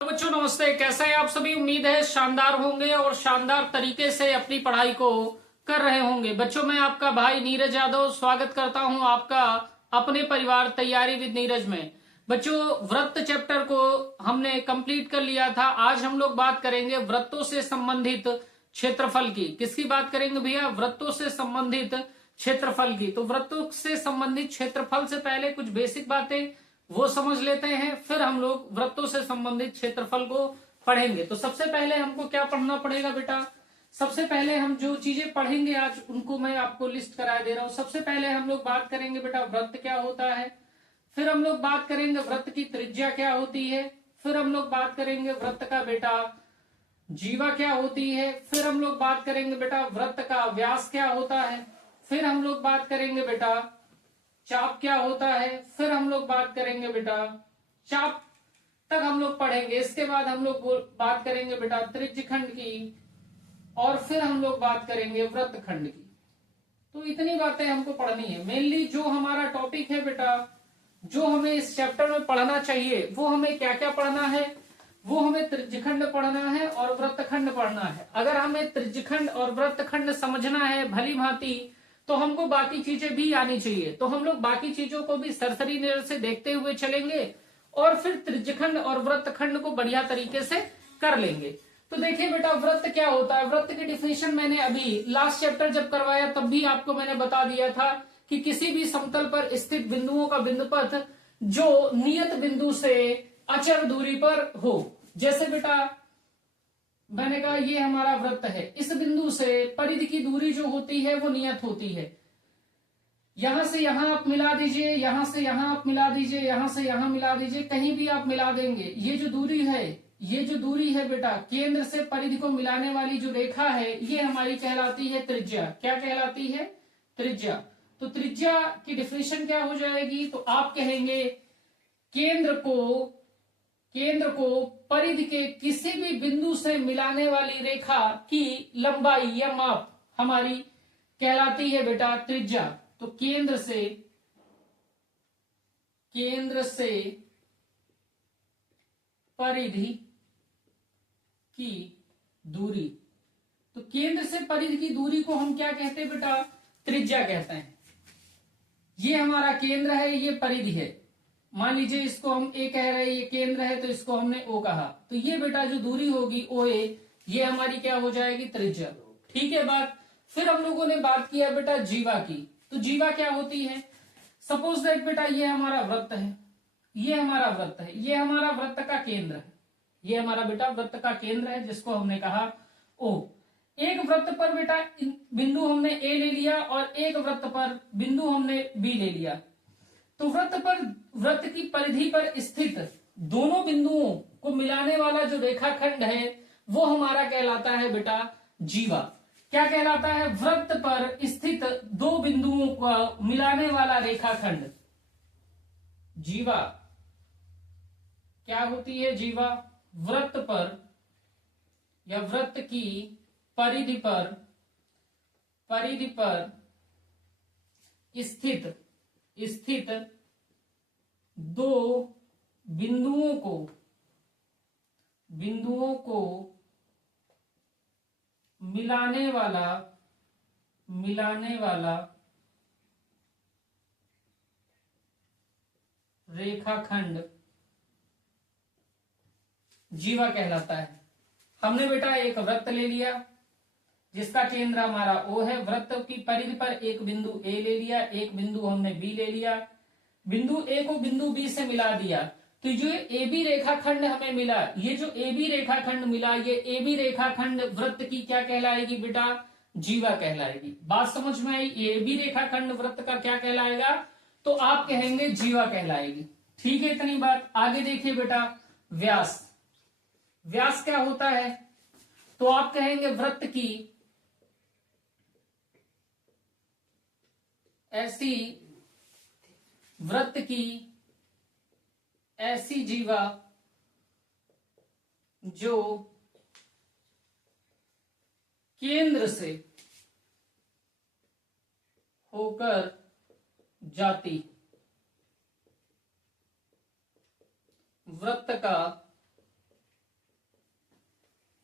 तो बच्चों नमस्ते, कैसे हैं आप सभी। उम्मीद है शानदार होंगे और शानदार तरीके से अपनी पढ़ाई को कर रहे होंगे। बच्चों मैं आपका भाई नीरज यादव स्वागत करता हूं आपका अपने परिवार तैयारी विद नीरज में। बच्चों व्रत चैप्टर को हमने कंप्लीट कर लिया था। आज हम लोग बात करेंगे व्रतों से संबंधित क्षेत्रफल की। किसकी बात करेंगे भैया? व्रतों से संबंधित क्षेत्रफल की। तो व्रतों से संबंधित क्षेत्रफल से पहले कुछ बेसिक बातें वो समझ लेते हैं, फिर हम लोग वृत्तों से संबंधित क्षेत्रफल को पढ़ेंगे। तो सबसे पहले हमको क्या पढ़ना पड़ेगा बेटा? सबसे पहले हम जो चीजें पढ़ेंगे आज उनको मैं आपको लिस्ट करा दे रहा हूं। सबसे पहले हम लोग बात करेंगे बेटा वृत्त क्या होता है, फिर हम लोग बात करेंगे वृत्त की त्रिज्या क्या होती है, फिर हम लोग बात करेंगे वृत्त का बेटा जीवा क्या होती है, फिर हम लोग बात करेंगे बेटा वृत्त का व्यास क्या होता है, फिर हम लोग बात करेंगे बेटा चाप क्या होता है, फिर हम लोग बात करेंगे बेटा चाप तक हम लोग पढ़ेंगे। इसके बाद हम लोग बात करेंगे बेटा त्रिज्यखंड की, और फिर हम लोग बात करेंगे वृत्तखंड की। तो इतनी बातें हमको पढ़नी है। मेनली जो हमारा टॉपिक है बेटा, जो हमें इस चैप्टर में पढ़ना चाहिए, वो हमें क्या क्या पढ़ना है? वो हमें त्रिज्यखंड पढ़ना है और वृत्तखंड पढ़ना है। अगर हमें त्रिज्यखंड और वृत्तखंड समझना है भली भांति, तो हमको बाकी चीजें भी आनी चाहिए। तो हम लोग बाकी चीजों को भी सरसरी नजर से देखते हुए चलेंगे और फिर त्रिज्यखंड और वृत्तखंड को बढ़िया तरीके से कर लेंगे। तो देखिए बेटा वृत्त क्या होता है। वृत्त की डिफिनेशन मैंने अभी लास्ट चैप्टर जब करवाया तब भी आपको मैंने बता दिया था कि किसी भी समतल पर स्थित बिंदुओं का बिंदुपथ जो नियत बिंदु से अचर दूरी पर हो। जैसे बेटा मैंने कहा ये हमारा वृत्त है, इस बिंदु से परिधि की दूरी जो होती है वो नियत होती है। यहां से यहां आप मिला दीजिए, यहां से यहां आप मिला दीजिए, यहां से यहां मिला दीजिए, कहीं भी आप मिला देंगे। ये जो दूरी है, ये जो दूरी है बेटा केंद्र से परिधि को मिलाने वाली जो रेखा है, ये हमारी कहलाती है त्रिज्या। क्या कहलाती है? त्रिज्या। तो त्रिज्या की डिफिनेशन क्या हो जाएगी? तो आप कहेंगे केंद्र को परिधि के किसी भी बिंदु से मिलाने वाली रेखा की लंबाई या माप हमारी कहलाती है बेटा त्रिज्या। तो केंद्र से परिधि की दूरी। तो केंद्र से परिधि की दूरी को हम क्या कहते हैं बेटा? त्रिज्या कहते हैं। ये हमारा केंद्र है, ये परिधि है। मान लीजिए इसको हम ए कह रहे हैं, ये केंद्र है तो इसको हमने ओ कहा। तो ये बेटा जो दूरी होगी ओ ए, ये हमारी क्या हो जाएगी? त्रिज्या। ठीक है बात। फिर हम लोगों ने बात किया बेटा जीवा की। तो जीवा क्या होती है? सपोज दैट बेटा ये हमारा वृत्त है, ये हमारा वृत्त है, ये हमारा वृत्त का केंद्र है, ये हमारा बेटा वृत्त का केंद्र है जिसको हमने कहा ओ। एक वृत्त पर बेटा बिंदु हमने ए ले लिया और एक वृत्त पर बिंदु हमने बी ले लिया। तो वृत्त की परिधि पर स्थित दोनों बिंदुओं को मिलाने वाला जो रेखाखंड है वो हमारा कहलाता है बेटा जीवा। क्या कहलाता है? वृत्त पर स्थित दो बिंदुओं को मिलाने वाला रेखाखंड जीवा। क्या होती है जीवा? वृत्त पर या वृत्त की परिधि पर स्थित दो बिंदुओं को मिलाने वाला रेखाखंड जीवा कहलाता है। हमने बेटा एक वृत्त ले लिया जिसका केंद्र हमारा ओ है। वृत्त की परिधि पर एक बिंदु ए ले लिया, एक बिंदु हमने बी ले लिया। बिंदु ए को बिंदु बी से मिला दिया तो जो ए बी रेखाखंड हमें मिला, ये जो ए बी रेखाखंड मिला, ये ए बी रेखाखंड वृत्त की क्या कहलाएगी बेटा? जीवा कहलाएगी। बात समझ में आई? ए बी रेखाखंड वृत्त का क्या कहलाएगा? तो आप कहेंगे जीवा कहलाएगी। ठीक है इतनी बात। आगे देखिए बेटा व्यास। व्यास क्या होता है? तो आप कहेंगे वृत्त की ऐसी जीवा जो केंद्र से होकर जाती वृत्त का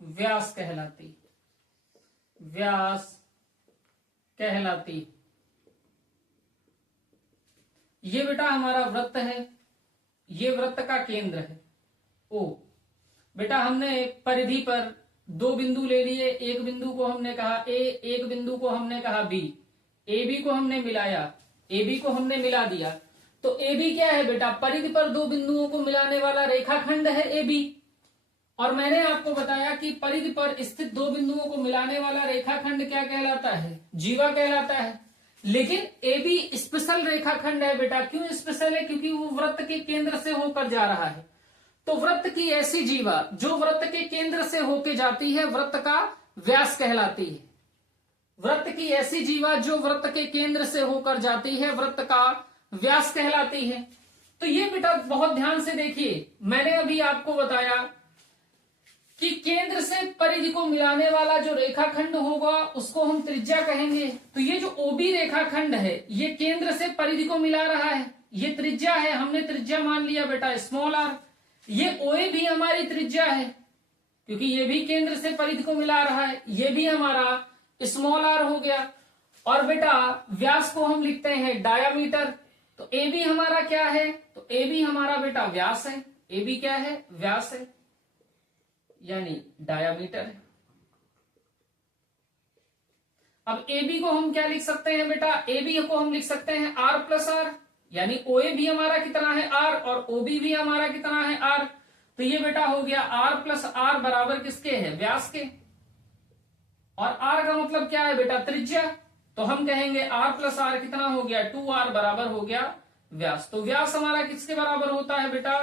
व्यास कहलाती, व्यास कहलाती। ये बेटा हमारा वृत्त है, ये वृत्त का केंद्र है ओ। बेटा हमने परिधि पर दो बिंदु ले लिए, एक बिंदु को हमने कहा ए, एक बिंदु को हमने कहा बी, ए बी को हमने मिलाया, ए बी को हमने मिला दिया। तो ए बी क्या है बेटा? परिधि पर दो बिंदुओं को मिलाने वाला रेखाखंड है ए बी। और मैंने आपको बताया कि परिधि पर स्थित दो बिंदुओं को मिलाने वाला रेखाखंड क्या कहलाता है? जीवा कहलाता है। लेकिन ए बी स्पेशल रेखाखंड है बेटा। क्यों स्पेशल है? क्योंकि वो वृत्त के केंद्र से होकर जा रहा है। तो वृत्त की ऐसी जीवा जो वृत्त के केंद्र से होकर जाती है वृत्त का व्यास कहलाती है। वृत्त की ऐसी जीवा जो वृत्त के केंद्र से होकर जाती है वृत्त का व्यास कहलाती है। तो ये बेटा बहुत ध्यान से देखिए, मैंने अभी आपको बताया कि केंद्र से परिधि को मिलाने वाला जो रेखाखंड होगा उसको हम त्रिज्या कहेंगे। तो ये जो ओबी रेखाखंड है ये केंद्र से परिधि को मिला रहा है, ये त्रिज्या है, हमने त्रिज्या मान लिया बेटा स्मॉल आर। ये ओए भी हमारी त्रिज्या है क्योंकि ये भी केंद्र से परिधि को मिला रहा है, ये भी हमारा स्मॉल आर हो गया। और बेटा व्यास को हम लिखते हैं डायामीटर। तो ए बी हमारा क्या है? तो ए बी हमारा बेटा व्यास है। ए बी क्या है? व्यास है, यानी डायामीटर है। अब ए बी को हम क्या लिख सकते हैं बेटा? ए बी को हम लिख सकते हैं आर प्लस आर, यानी ओ ए भी हमारा कितना है? आर, और ओ बी भी हमारा कितना है? आर। तो ये बेटा हो गया आर प्लस आर बराबर किसके है? व्यास के। और आर का मतलब क्या है बेटा? त्रिज्या। तो हम कहेंगे आर प्लस आर कितना हो गया? 2r बराबर हो गया व्यास। तो व्यास हमारा किसके बराबर होता है बेटा?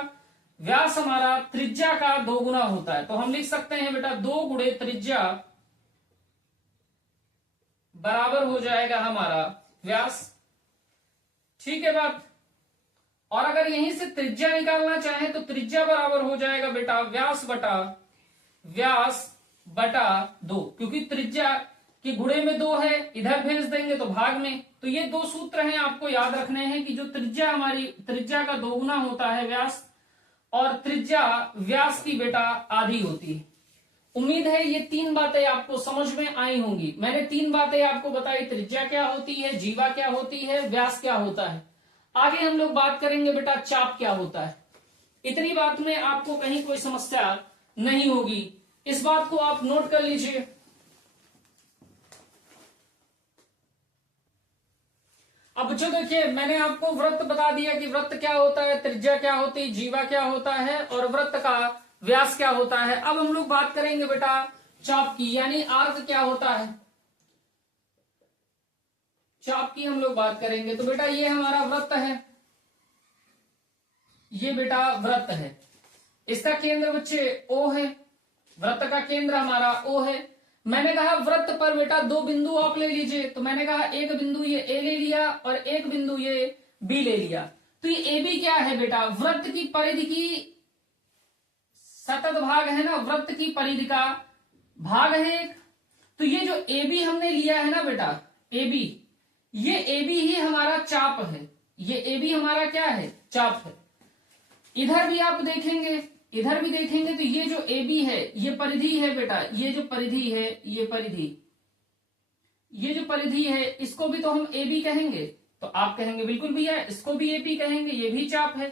व्यास हमारा त्रिज्या का 2 गुना होता है। तो हम लिख सकते हैं बेटा 2 गुणे त्रिज्या बराबर हो जाएगा हमारा व्यास। ठीक है बात। और अगर यहीं से त्रिज्या निकालना चाहे तो त्रिज्या बराबर हो जाएगा बेटा व्यास बटा 2, क्योंकि त्रिज्या की गुणे में 2 है, इधर भेज देंगे तो भाग में। तो ये 2 सूत्र हैं आपको याद रखने हैं कि जो त्रिज्या हमारी त्रिज्या का 2 गुना होता है व्यास, और त्रिज्या व्यास की बेटा आधी होती है। उम्मीद है ये 3 बातें आपको समझ में आई होंगी। मैंने 3 बातें आपको बताई, त्रिज्या क्या होती है, जीवा क्या होती है, व्यास क्या होता है। आगे हम लोग बात करेंगे बेटा चाप क्या होता है। इतनी बात में आपको कहीं कोई समस्या नहीं होगी, इस बात को आप नोट कर लीजिए। अब बच्चों देखिए, मैंने आपको वृत्त बता दिया कि वृत्त क्या होता है, त्रिज्या क्या होती है, जीवा क्या होता है और वृत्त का व्यास क्या होता है। अब हम लोग बात करेंगे बेटा चाप की, यानी आर्क क्या होता है। चाप की हम लोग बात करेंगे। तो बेटा ये हमारा वृत्त है, ये बेटा वृत्त है। इसका केंद्र बच्चे O है, वृत्त का केंद्र हमारा O है। मैंने कहा वृत्त पर बेटा 2 बिंदु आप ले लीजिए। तो मैंने कहा एक बिंदु ये A ले लिया और एक बिंदु ये B ले लिया। तो ये ए बी क्या है बेटा? वृत्त की परिधि की सतत भाग है ना, वृत्त की परिधि का भाग है एक। तो ये जो ए बी हमने लिया है ना बेटा, ए बी, ये ए बी ही हमारा चाप है। ये ए बी हमारा क्या है? चाप है। इधर भी आप देखेंगे, इधर भी देखेंगे तो ये जो ए बी है ये परिधि है बेटा। ये जो परिधि है, ये परिधि, ये जो परिधि है इसको भी तो हम ए बी कहेंगे। तो आप कहेंगे बिल्कुल भैया इसको भी ए बी कहेंगे, ये भी चाप है।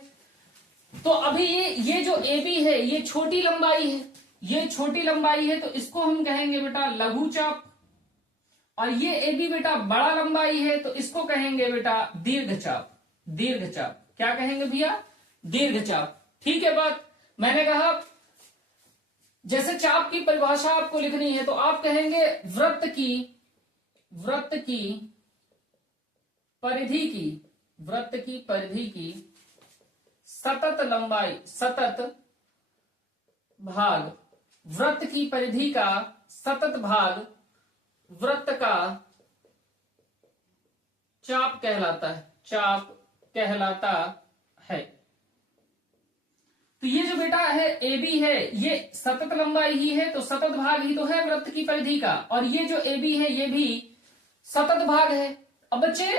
तो अभी ये जो ए बी है ये छोटी लंबाई है, ये छोटी लंबाई है तो इसको हम कहेंगे बेटा लघु चाप। और ये ए बी बेटा बड़ा लंबाई है तो इसको कहेंगे बेटा दीर्घ चाप। दीर्घ चाप क्या कहेंगे भैया? दीर्घ चाप। ठीक है बात। मैंने कहा जैसे चाप की परिभाषा आपको लिखनी है तो आप कहेंगे वृत्त की परिधि की सतत लंबाई, सतत भाग, वृत्त की परिधि का सतत भाग वृत्त का चाप कहलाता है, चाप कहलाता है। तो ये जो बेटा है ए बी है ये सतत लंबाई ही है, तो सतत भाग ही तो है वृत्त की परिधि का। और ये जो ए बी है ये भी सतत भाग है। अब बच्चे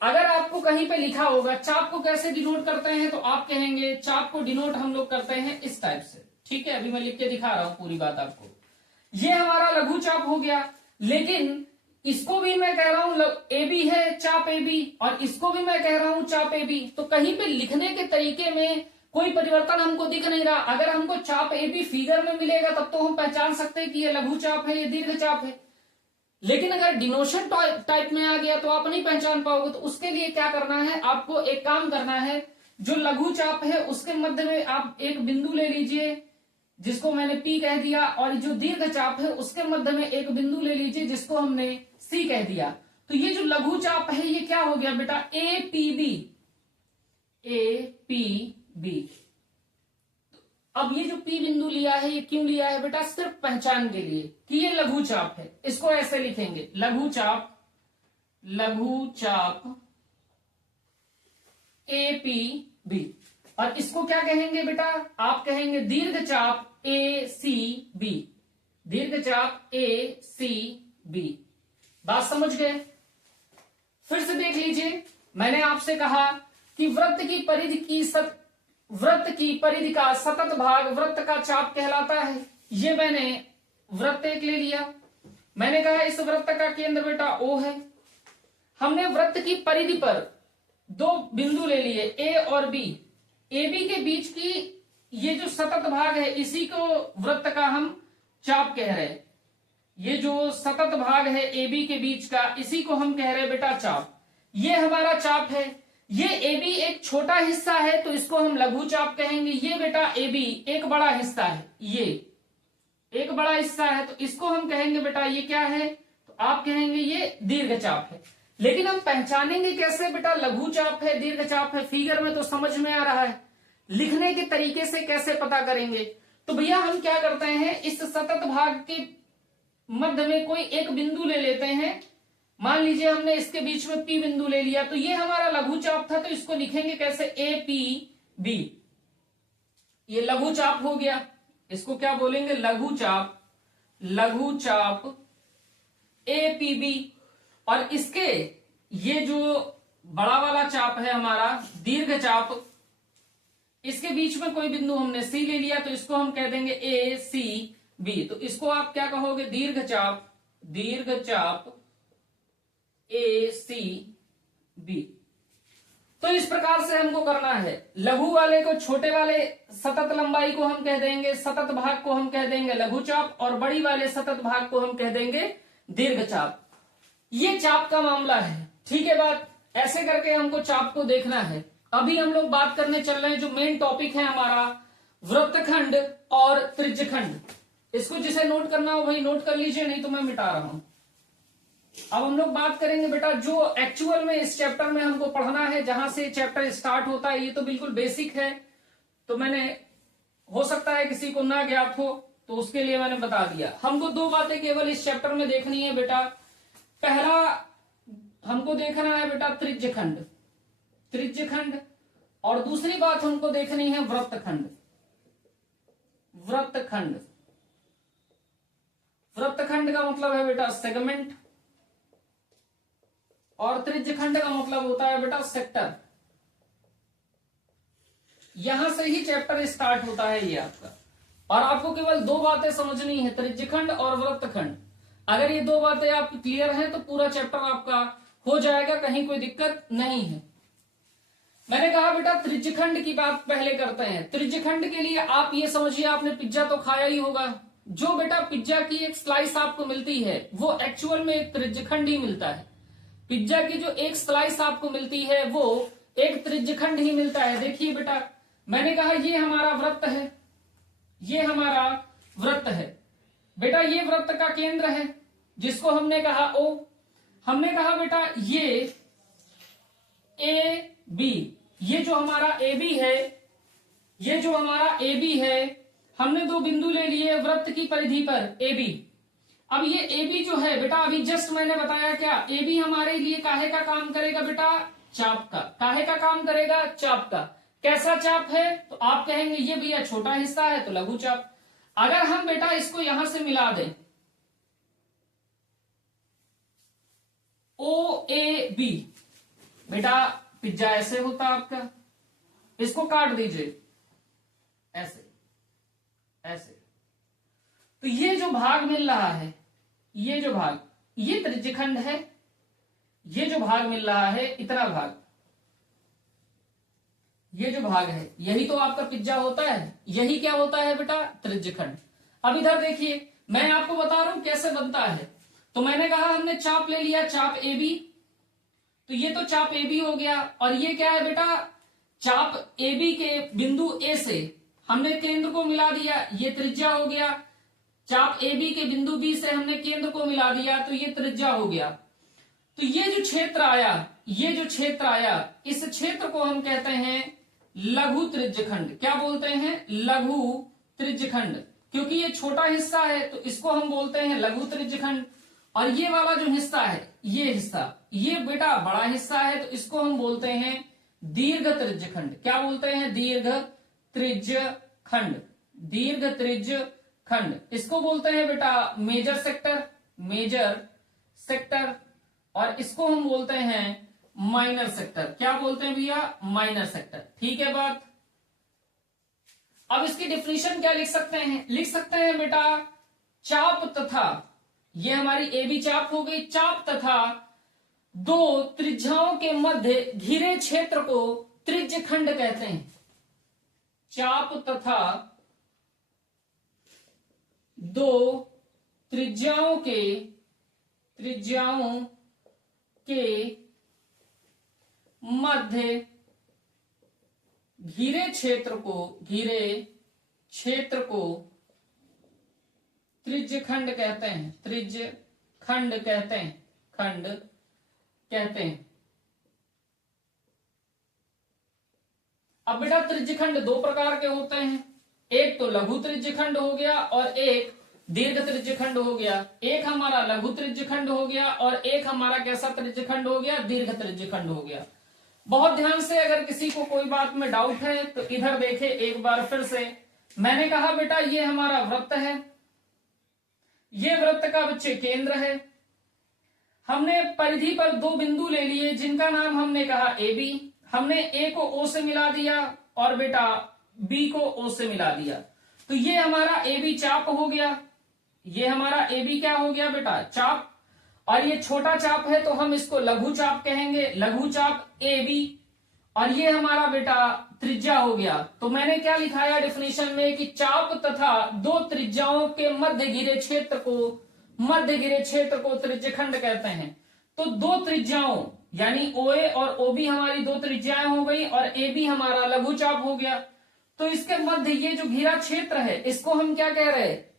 अगर आपको कहीं पे लिखा होगा चाप को कैसे डिनोट करते हैं तो आप कहेंगे चाप को डिनोट हम लोग करते हैं इस टाइप से। ठीक है, अभी मैं लिख के दिखा रहा हूं पूरी बात आपको। ये हमारा लघु चाप हो गया। लेकिन इसको भी मैं कह रहा हूं ए बी है, चाप ए बी, और इसको भी मैं कह रहा हूं चाप ए बी। तो कहीं पे लिखने के तरीके में कोई परिवर्तन हमको दिख नहीं रहा। अगर हमको चाप ए बी फिगर में मिलेगा तब तो हम पहचान सकते हैं कि ये लघु चाप है, ये दीर्घ चाप है। लेकिन अगर डिनोशन टाइप में आ गया तो आप नहीं पहचान पाओगे। तो उसके लिए क्या करना है, आपको एक काम करना है, जो लघु चाप है उसके मध्य में आप एक बिंदु ले लीजिए जिसको मैंने P कह दिया, और जो दीर्घ चाप है उसके मध्य में एक बिंदु ले लीजिए जिसको हमने C कह दिया। तो ये जो लघु चाप है ये क्या हो गया बेटा, APB। APB। अब ये जो P बिंदु लिया है ये क्यों लिया है बेटा, सिर्फ पहचान के लिए कि ये लघु चाप है। इसको ऐसे लिखेंगे, लघु चाप APB। और इसको क्या कहेंगे बेटा, आप कहेंगे दीर्घ चाप ACB। दीर्घ चाप ACB। बात समझ गए? फिर से देख लीजिए, मैंने आपसे कहा कि वृत्त की परिधि का सतत भाग वृत्त का चाप कहलाता है। ये मैंने वृत्त एक ले लिया। मैंने कहा इस वृत्त का केंद्र बेटा O है। हमने वृत्त की परिधि पर दो बिंदु ले लिए A और B। AB के बीच की ये जो सतत भाग है इसी को वृत्त का हम चाप कह रहे हैं। ये जो सतत भाग है AB के बीच का इसी को हम कह रहे हैं बेटा चाप। ये हमारा चाप है। ये AB एक छोटा हिस्सा है तो इसको हम लघु चाप कहेंगे। ये बेटा AB एक बड़ा हिस्सा है, ये एक बड़ा हिस्सा है तो इसको हम कहेंगे बेटा ये क्या है, तो आप कहेंगे ये दीर्घ चाप है। लेकिन हम पहचानेंगे कैसे बेटा लघु चाप है दीर्घ चाप है, फिगर में तो समझ में आ रहा है, लिखने के तरीके से कैसे पता करेंगे। तो भैया हम क्या करते हैं, इस सतत भाग के मध्य में कोई एक बिंदु ले लेते हैं। मान लीजिए हमने इसके बीच में P बिंदु ले लिया, तो ये हमारा लघु चाप था, तो इसको लिखेंगे कैसे, APB। ये लघु चाप हो गया। इसको क्या बोलेंगे, लघु चाप APB। और इसके ये जो बड़ा वाला चाप है हमारा दीर्घ चाप, इसके बीच में कोई बिंदु हमने C ले लिया तो इसको हम कह देंगे ACB। तो इसको आप क्या कहोगे, दीर्घ चाप ACB। तो इस प्रकार से हमको करना है। लघु वाले को, छोटे वाले सतत लंबाई को हम कह देंगे, सतत भाग को हम कह देंगे लघु चाप, और बड़ी वाले सतत भाग को हम कह देंगे दीर्घ चाप। ये चाप का मामला है, ठीक है बात। ऐसे करके हमको चाप को देखना है। अभी हम लोग बात करने चल रहे हैं, जो मेन टॉपिक है हमारा वृत्तखंड और त्रिज्यखंड। इसको जिसे नोट करना हो वही नोट कर लीजिए, नहीं तो मैं मिटा रहा हूं। अब हम लोग बात करेंगे बेटा जो एक्चुअल में इस चैप्टर में हमको पढ़ना है, जहां से चैप्टर स्टार्ट होता है। ये तो बिल्कुल बेसिक है, तो मैंने, हो सकता है किसी को ना ज्ञात हो तो उसके लिए मैंने बता दिया। हमको दो बातें केवल इस चैप्टर में देखनी है बेटा। पहला हमको देखना है बेटा त्रिज्यखंड, और दूसरी बात हमको देखनी है वृत्तखंड। वृत्तखंड का मतलब है बेटा सेगमेंट, और त्रिज्यखंड का मतलब होता है बेटा सेक्टर। यहां से ही चैप्टर स्टार्ट होता है ये आपका। और आपको केवल दो बातें समझनी है, त्रिज्यखंड और वृत्तखंड। अगर ये दो बातें आपकी क्लियर हैं तो पूरा चैप्टर आपका हो जाएगा, कहीं कोई दिक्कत नहीं है। मैंने कहा बेटा त्रिज्यखंड की बात पहले करते हैं। त्रिज्यखंड के लिए आप ये समझिए, आपने पिज्जा तो खाया ही होगा। जो बेटा पिज्जा की एक स्लाइस आपको मिलती है वो एक्चुअल में एक त्रिज्यखंड ही मिलता है। पिज्जा की जो एक स्लाइस आपको मिलती है वो एक त्रिज्यखंड ही मिलता है। देखिए बेटा, मैंने कहा ये हमारा वृत्त है, ये हमारा वृत्त है बेटा। ये वृत्त का केंद्र है जिसको हमने कहा O। हमने कहा बेटा ये AB, ये जो हमारा AB है, ये जो हमारा AB है, हमने दो बिंदु ले लिए वृत्त की परिधि पर AB। अब ये AB जो है बेटा, अभी जस्ट मैंने बताया क्या, AB हमारे लिए काहे का काम करेगा बेटा, चाप का। काहे का काम करेगा, चाप का। कैसा चाप है, तो आप कहेंगे ये भैया छोटा हिस्सा है तो लघु चाप। अगर हम बेटा इसको यहां से मिला दें, OAB, बेटा पिज्जा ऐसे होता आपका, इसको काट दीजिए ऐसे ऐसे। तो ये जो भाग मिल रहा है, ये जो भाग, ये त्रिज्यखंड है। ये जो भाग मिल रहा है, इतना भाग, ये जो भाग है, यही तो आपका पिज्जा होता है। यही क्या होता है बेटा? त्रिज्यखंड। अब इधर देखिए, मैं आपको बता रहा हूं कैसे बनता है। तो मैंने कहा हमने चाप ले लिया, चाप ए बी। तो ये तो चाप ए बी हो गया, और ये क्या है बेटा? चाप ए बी के बिंदु ए से हमने केंद्र को मिला दिया, ये त्रिज्या हो गया। चाप ए बी के बिंदु बी से हमने केंद्र को मिला दिया, तो ये त्रिज्या हो गया। तो ये जो क्षेत्र आया, ये जो क्षेत्र आया, इस क्षेत्र को हम कहते हैं लघु त्रिज्यखंड। क्या बोलते हैं? लघु त्रिज्यखंड। क्योंकि ये छोटा हिस्सा है तो इसको हम बोलते हैं लघु त्रिज्यखंड। और ये वाला जो हिस्सा है, ये हिस्सा, ये बेटा बड़ा हिस्सा है, तो इसको हम बोलते हैं दीर्घ त्रिज्यखंड। क्या बोलते हैं? दीर्घ त्रिज्यखंड। दीर्घ त्रिज्यखंड इसको बोलते हैं बेटा मेजर सेक्टर, मेजर सेक्टर। और इसको हम बोलते हैं माइनर सेक्टर। क्या बोलते हैं भैया? Minor sector. ठीक है बात। अब इसकी डिफिनीशन क्या लिख सकते हैं? लिख सकते हैं बेटा चाप तथा, ये हमारी ए बी चाप हो गई, चाप तथा दो त्रिज्याओं के मध्य घिरे क्षेत्र को त्रिज्यखंड कहते हैं। चाप तथा दो त्रिज्याओं के मध्य घिरे क्षेत्र को त्रिज्यखंड कहते हैं। त्रिज्यखंड कहते हैं, खंड कहते हैं। अब बेटा त्रिज्यखंड दो प्रकार के होते हैं, एक तो लघु त्रिज्यखंड हो गया और एक दीर्घ त्रिज्यखंड हो गया। एक हमारा लघु त्रिज्यखंड हो गया और एक हमारा कैसा त्रिज्यखंड हो गया? दीर्घ त्रिज्यखंड हो गया। बहुत ध्यान से, अगर किसी को कोई बात में डाउट है तो इधर देखे एक बार फिर से। मैंने कहा बेटा ये हमारा वृत्त है, ये वृत्त का बच्चे केंद्र है। हमने परिधि पर दो बिंदु ले लिए जिनका नाम हमने कहा ए बी। हमने ए को ओ से मिला दिया और बेटा बी को ओ से मिला दिया। तो ये हमारा ए बी चाप हो गया। ये हमारा ए बी क्या हो गया बेटा? चाप। और ये छोटा चाप है तो हम इसको लघु चाप कहेंगे, लघु चाप ए बी। और ये हमारा बेटा त्रिज्या हो गया। तो मैंने क्या लिखाया डिफिनीशन में कि चाप तथा दो त्रिज्याओं के मध्य घिरे क्षेत्र को त्रिज्यखंड कहते हैं। तो दो त्रिज्याओं यानी OA और OB हमारी दो त्रिज्याएं हो गई और AB हमारा लघु चाप हो गया। तो इसके मध्य ये जो घिरा क्षेत्र है इसको हम क्या कह रहे हैं?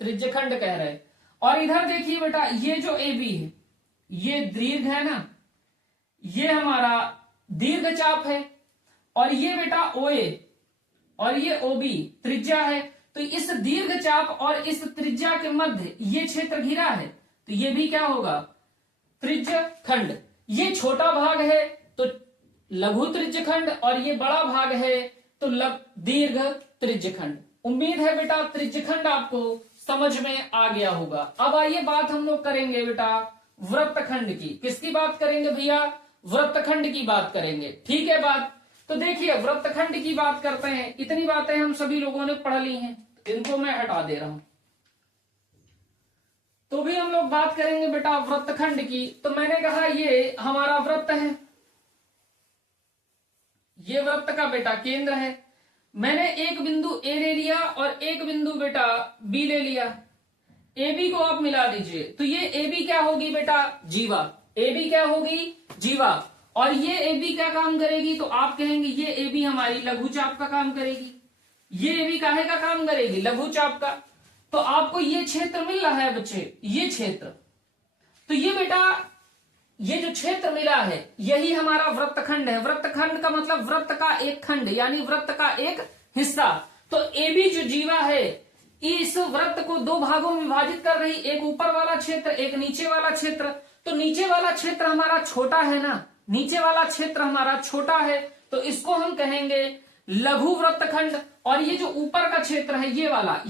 त्रिज्यखंड कह रहे हैं। और इधर देखिए बेटा ये जो AB है ये दीर्घ है ना, ये हमारा दीर्घ चाप है। और ये बेटा OA और ये OB त्रिज्या है। तो इस दीर्घ चाप और इस त्रिज्या के मध्य ये क्षेत्र घिरा है, तो ये भी क्या होगा? त्रिज्यखंड। ये छोटा भाग है तो लघु त्रिज्यखंड और ये बड़ा भाग है तो दीर्घ त्रिज्यखंड। उम्मीद है बेटा त्रिज्यखंड आपको समझ में आ गया होगा। अब आइए बात हम लोग करेंगे बेटा वृत्तखंड की। किसकी बात करेंगे भैया? वृत्तखंड की बात करेंगे। ठीक है बात। तो देखिए वृत्तखंड की बात करते हैं। इतनी बातें हम सभी लोगों ने पढ़ ली हैं, इनको मैं हटा दे रहा हूं। तो भी हम लोग बात करेंगे बेटा वृत्तखंड की। तो मैंने कहा ये हमारा वृत्त है, ये वृत्त का बेटा केंद्र है। मैंने एक बिंदु ए ले लिया और एक बिंदु बेटा बी ले लिया। ए बी को आप मिला दीजिए तो ये ए बी क्या होगी बेटा? जीवा। ए बी क्या होगी? जीवा। और ये ए बी क्या काम करेगी? तो आप कहेंगे ये ए बी हमारी लघु चाप का काम करेगी। ये ए बी काहे का काम करेगी? लघु चाप का। तो आपको ये क्षेत्र मिल रहा है बच्चे, ये क्षेत्र। तो ये बेटा ये जो क्षेत्र मिला है यही हमारा वृत्तखंड है। वृत्तखंड का मतलब वृत्त का एक खंड यानी वृत्त का एक हिस्सा। तो ए बी जो जीवा है इस वृत्त को दो भागों में विभाजित कर रही, एक ऊपर वाला क्षेत्र एक नीचे वाला क्षेत्र। तो नीचे वाला क्षेत्र हमारा छोटा है ना, नीचे वाला क्षेत्र हमारा छोटा है तो इसको हम कहेंगे लघु वृत्तखंड। और ये जो ऊपर का क्षेत्र है ये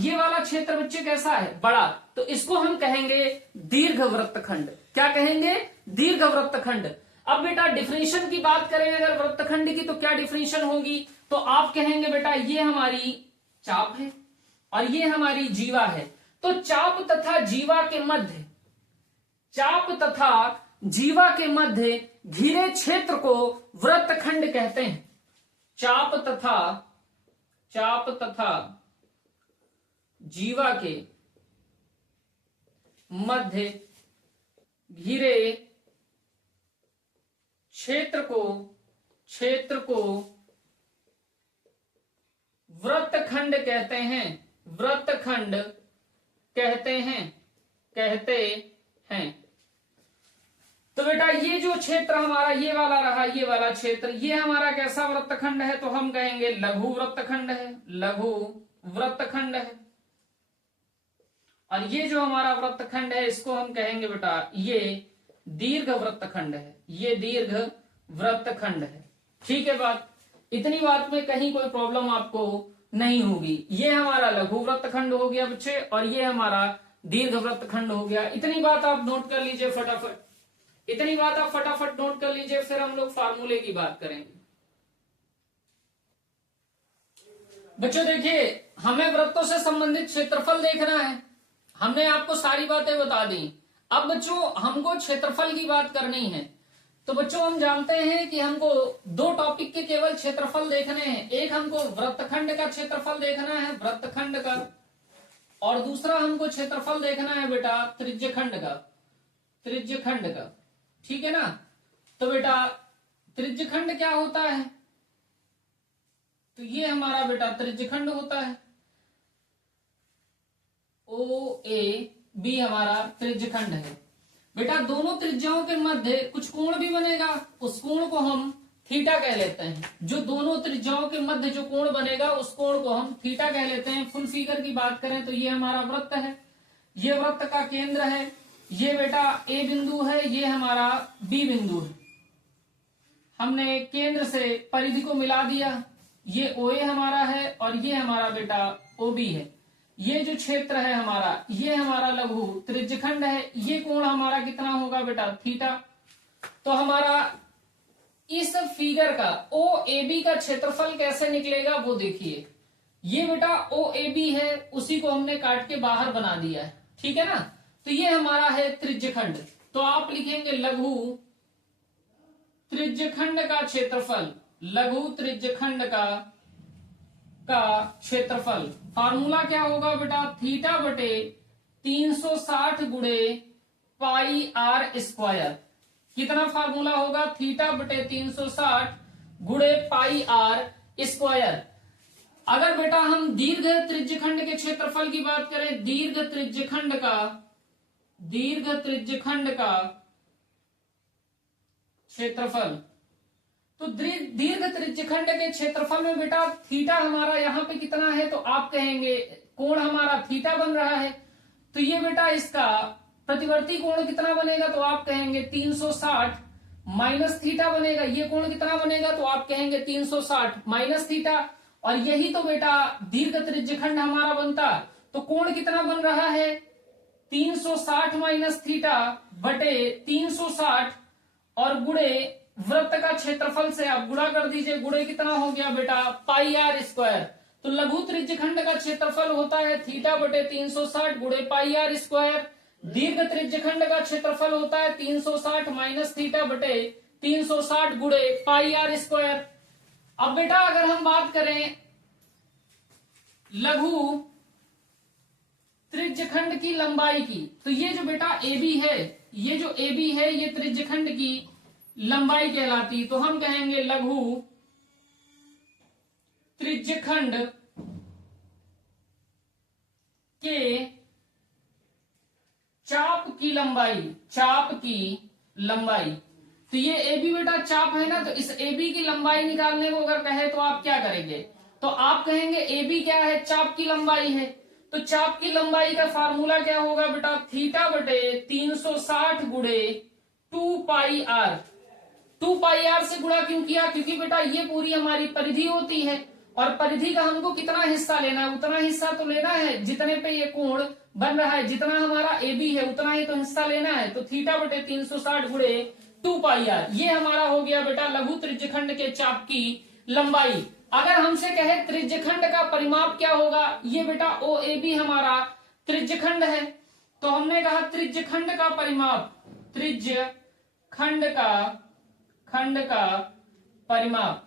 वाला क्षेत्र बच्चे कैसा है? बड़ा। तो इसको हम कहेंगे दीर्घ वृत्तखंड। क्या कहेंगे? दीर्घ वृत्तखंड। अब बेटा डिफिनेशन की बात करें अगर वृत्तखंड की तो क्या डिफिनेशन होगी? तो आप कहेंगे बेटा ये हमारी चाप है और ये हमारी जीवा है। तो चाप तथा जीवा के मध्य, चाप तथा जीवा के मध्य घिरे क्षेत्र को वृत्तखंड कहते हैं। चाप तथा जीवा के मध्य घिरे क्षेत्र को वृत्तखंड कहते हैं, वृत्तखंड कहते हैं। तो बेटा ये जो क्षेत्र हमारा ये वाला रहा, ये वाला क्षेत्र, ये हमारा कैसा वृत्तखंड है? तो हम कहेंगे लघु वृत्तखंड है, लघु वृत्तखंड है। और ये जो हमारा वृत्तखंड है इसको हम कहेंगे बेटा ये दीर्घ वृत्तखंड है, ये दीर्घ वृत्तखंड है। ठीक है बात, इतनी बात में कहीं कोई प्रॉब्लम आपको नहीं होगी। ये हमारा लघु वृत्तखंड हो गया बच्चे, और ये हमारा दीर्घ वृत्तखंड हो गया। इतनी बात आप नोट कर लीजिए फटाफट, इतनी बात आप फटाफट नोट कर लीजिए, फिर हम लोग फार्मूले की बात करेंगे। बच्चों देखिए, हमें वृत्तों से संबंधित क्षेत्रफल देखना है, हमने आपको सारी बातें बता दी। अब बच्चों हमको क्षेत्रफल की बात करनी है। तो बच्चों हम जानते हैं कि हमको दो टॉपिक के केवल क्षेत्रफल देखने हैं। एक हमको वृत्तखंड का क्षेत्रफल देखना है, वृत्तखंड का, और दूसरा हमको क्षेत्रफल देखना है बेटा त्रिज्यखंड का, त्रिज्यखंड का। ठीक है ना? तो बेटा त्रिज्यखंड क्या होता है? तो ये हमारा बेटा त्रिज्यखंड होता है, ओ ए बी हमारा त्रिज्यखंड है। बेटा दोनों त्रिज्याओं के मध्य कुछ कोण भी बनेगा, उस कोण को हम थीटा कह लेते हैं। जो दोनों त्रिज्याओं के मध्य जो कोण बनेगा उस कोण को हम थीटा कह लेते हैं। फुल फिगर की बात करें तो ये हमारा वृत्त है, ये वृत्त का केंद्र है, ये बेटा ए बिंदु है, ये हमारा बी बिंदु है। हमने केंद्र से परिधि को मिला दिया, ये ओ ए हमारा है और ये हमारा बेटा ओ बी है। ये जो क्षेत्र है हमारा, ये हमारा लघु त्रिज्यखंड है। ये कोण हमारा कितना होगा बेटा? थीटा। तो हमारा इस फिगर का ओ ए बी का क्षेत्रफल कैसे निकलेगा वो देखिए। ये बेटा ओ ए बी है, उसी को हमने काट के बाहर बना दिया है। ठीक है ना? तो ये हमारा है त्रिज्यखंड। तो आप लिखेंगे लघु त्रिज्यखंड का क्षेत्रफल, लघु त्रिज्यखंड का क्षेत्रफल। फार्मूला क्या होगा बेटा? थीटा बटे 360 गुणे पाई आर स्क्वायर। कितना फार्मूला होगा? थीटा बटे 360 गुणे पाई आर स्क्वायर। अगर बेटा हम दीर्घ त्रिज्यखंड के क्षेत्रफल की बात करें, दीर्घ त्रिज्यखंड का क्षेत्रफल, तो दीर्घ त्रिज्यखंड के क्षेत्रफल में बेटा थीटा हमारा यहाँ पे कितना है? तो आप कहेंगे कोण हमारा थीटा बन रहा है, तो ये बेटा इसका प्रतिवर्ती कोण कितना बनेगा? तो आप कहेंगे 360 माइनस थीटा बनेगा। ये कोण कितना बनेगा? तो आप कहेंगे 360 माइनस थीटा। और यही तो बेटा दीर्घ त्रिज्यखंड हमारा बनता। तो कोण कितना बन रहा है? 360 माइनस थीटा बटे 360 और गुणे वृत्त का क्षेत्रफल से आप गुणा कर दीजिए। गुणे कितना हो गया बेटा? पाई आर स्क्वायर। तो लघु त्रिज्यखंड का क्षेत्रफल होता है थीटा बटे 360 गुणे पाई आर स्क्वायर। दीर्घ त्रिज्यखंड का क्षेत्रफल होता है 360 माइनस थीटा बटे 360 गुणे पाई आर स्क्वायर। अब बेटा अगर हम बात करें लघु त्रिज्यखंड की लंबाई की, तो ये जो बेटा ए बी है, ये जो ए बी है ये त्रिज्यखंड की लंबाई कहलाती। तो हम कहेंगे लघु त्रिज्यखंड के चाप की लंबाई, चाप की लंबाई। तो ये ए बी बेटा चाप है ना, तो इस ए बी की लंबाई निकालने को अगर कहे तो आप क्या करेंगे? तो आप कहेंगे ए बी क्या है? चाप की लंबाई है। तो चाप की लंबाई का फार्मूला क्या होगा बेटा? थीटा बटे 360 गुणे 2 पाई आर। 2 पाई आर से गुणा क्यों किया? क्योंकि बेटा ये पूरी हमारी परिधि होती है, और परिधि का हमको कितना हिस्सा लेना है? उतना हिस्सा तो लेना है जितने पे ये कोण बन रहा है। जितना हमारा ए बी है उतना ही तो हिस्सा लेना है। तो थीटा बटे 360 गुणे 2 पाई आर, ये हमारा हो गया बेटा लघु त्रिज्यखंड के चाप की लंबाई। अगर हमसे कहे त्रिज्यखंड का परिमाप क्या होगा? ये बेटा ओ ए बी हमारा त्रिज्यखंड है, तो हमने कहा त्रिज्यखंड का परिमाप, त्रिज्यखंड का परिमाप।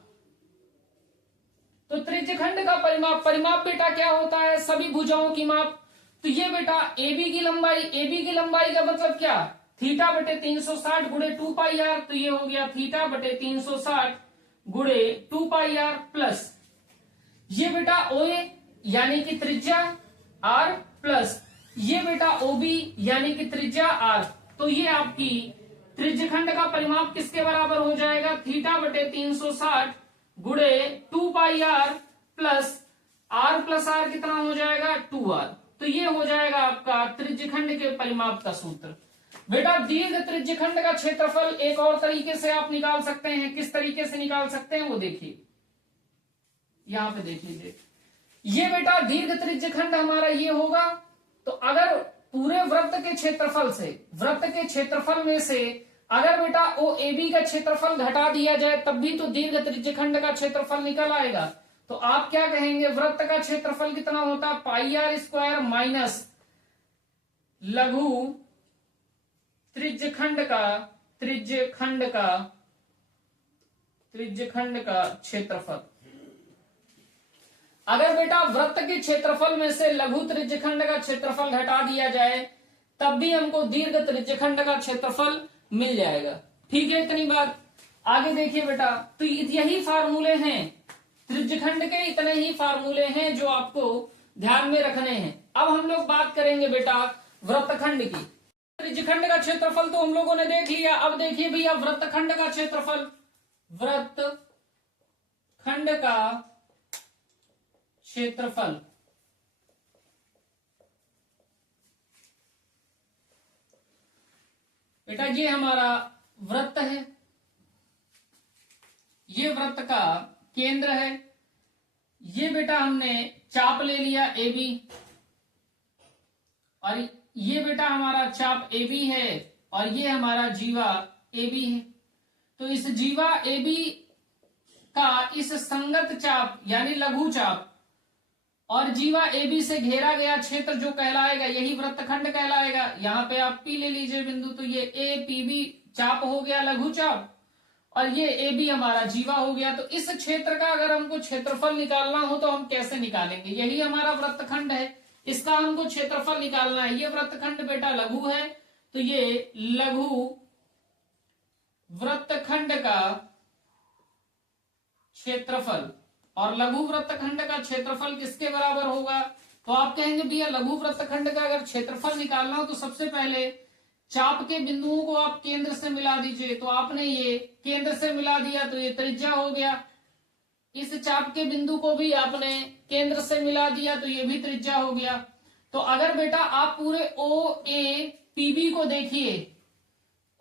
तो त्रिज्यखंड का परिमाप, परिमाप बेटा क्या होता है, सभी भुजाओं की माप। तो ये बेटा AB की लंबाई, AB की लंबाई का मतलब क्या, थीटा बटे 360 गुणे 2 पाई आर, तो ये हो गया थीटा बटे 360 गुणे 2 पाई आर प्लस ये बेटा OA यानी कि त्रिज्या R प्लस ये बेटा OB यानी कि त्रिज्या R। तो ये आपकी त्रिज्यखंड का परिमाप किसके बराबर हो जाएगा, थीटा बटे 360 गुणे 2 पाई आर प्लस R कितना हो जाएगा 2R। तो ये हो जाएगा आपका त्रिज्यखंड के परिमाप का सूत्र। बेटा दीर्घ त्रिज्यखंड का क्षेत्रफल एक और तरीके से आप निकाल सकते हैं, किस तरीके से निकाल सकते हैं वो देखिए, यहां पे देख लीजिए। ये बेटा दीर्घ त्रिज्यखंड हमारा ये होगा, तो अगर पूरे वृत्त के क्षेत्रफल से, वृत्त के क्षेत्रफल में से अगर बेटा OAB का क्षेत्रफल घटा दिया जाए तब भी तो दीर्घ त्रिज्यखंड का क्षेत्रफल निकल आएगा। तो आप क्या कहेंगे, वृत्त का क्षेत्रफल कितना होता है, पाई आर स्क्वायर माइनस लघु त्रिज्यखंड का क्षेत्रफल। अगर बेटा वृत्त के क्षेत्रफल में से लघु त्रिज्यखंड का क्षेत्रफल घटा दिया जाए तब भी हमको दीर्घ त्रिज्यखंड का क्षेत्रफल मिल जाएगा। ठीक है, इतनी बात। आगे देखिए बेटा, तो यही फार्मूले हैं त्रिज्यखंड के, इतने ही फार्मूले हैं जो आपको ध्यान में रखने हैं। अब हम लोग बात करेंगे बेटा वृत्तखंड की। त्रिज्यखंड का क्षेत्रफल तो हम लोगों ने देख लिया, अब देखिए भैया वृत्तखंड का क्षेत्रफल। वृत्तखंड का क्षेत्रफल बेटा ये हमारा वृत्त है, ये वृत्त का केंद्र है, ये बेटा हमने चाप ले लिया AB, और ये बेटा हमारा चाप AB है, और ये हमारा जीवा AB है। तो इस जीवा AB का इस संगत चाप यानी लघु चाप और जीवा AB से घेरा गया क्षेत्र जो कहलाएगा यही वृत्तखंड कहलाएगा। यहां पे आप P ले लीजिए बिंदु, तो ये APB चाप हो गया लघु चाप, और ये AB हमारा जीवा हो गया। तो इस क्षेत्र का अगर हमको क्षेत्रफल निकालना हो तो हम कैसे निकालेंगे, यही हमारा वृत्तखंड है, इसका हमको क्षेत्रफल निकालना है। ये वृत्तखंड बेटा लघु है, तो ये लघु वृत्तखंड का क्षेत्रफल, और लघु वृत्तखंड का क्षेत्रफल किसके बराबर होगा, तो आप कहेंगे भैया लघु वृत्तखंड का अगर क्षेत्रफल निकालना हो तो सबसे पहले चाप के बिंदुओं को आप केंद्र से मिला दीजिए। तो आपने ये केंद्र से मिला दिया तो ये त्रिज्या हो गया, इस चाप के बिंदु को भी आपने केंद्र से मिला दिया तो ये भी त्रिज्या हो गया। तो अगर बेटा आप पूरे OAPB को देखिए,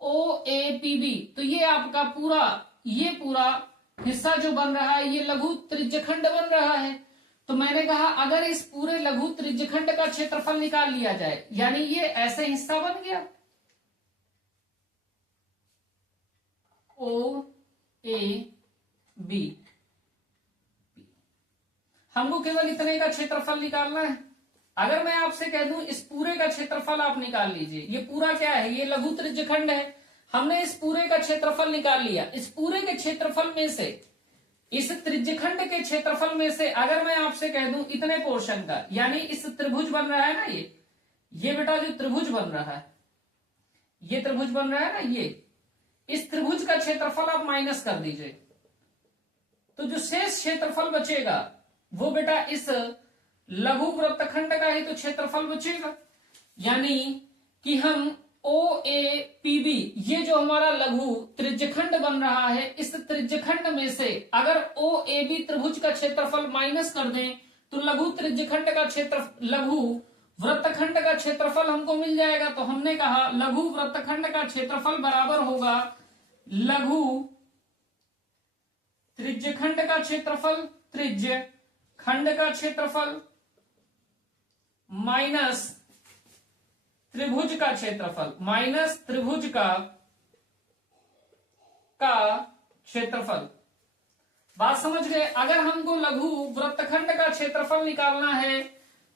OAPB, तो ये आपका पूरा, ये पूरा हिस्सा जो बन रहा है ये लघु त्रिज्यखंड बन रहा है। तो मैंने कहा अगर इस पूरे लघु त्रिज्यखंड का क्षेत्रफल निकाल लिया जाए, यानी ये ऐसे हिस्सा बन गया OAB, हमको केवल इतने का क्षेत्रफल निकालना है। अगर मैं आपसे कह दूं इस पूरे का क्षेत्रफल आप निकाल लीजिए, ये पूरा क्या है, ये लघु त्रिज्यखंड है, हमने इस पूरे का क्षेत्रफल निकाल लिया। इस पूरे के क्षेत्रफल में से, इस त्रिज्यखंड के क्षेत्रफल में से अगर मैं आपसे कह दूं इतने पोर्शन का, यानी इस त्रिभुज बन रहा है ना, ये बेटा जो त्रिभुज बन रहा है, ये त्रिभुज बन रहा है ना, ये इस त्रिभुज का क्षेत्रफल आप माइनस कर दीजिए, तो जो शेष क्षेत्रफल बचेगा वो बेटा इस लघु वृत्तखंड का ही तो क्षेत्रफल बचेगा। यानी कि हम OAPB, ये जो हमारा लघु त्रिज्यखंड बन रहा है, इस त्रिज्यखंड में से अगर OAB त्रिभुज का क्षेत्रफल माइनस कर दें तो लघु त्रिज्यखंड का क्षेत्र, लघु वृत्तखंड का क्षेत्रफल हमको मिल जाएगा। तो हमने कहा लघु वृत्तखंड का क्षेत्रफल बराबर होगा लघु त्रिज्यखंड का क्षेत्रफल, त्रिज्यखंड का क्षेत्रफल माइनस त्रिभुज का क्षेत्रफल, माइनस त्रिभुज का क्षेत्रफल। बात समझ गए। अगर हमको लघु वृत्तखंड का क्षेत्रफल निकालना है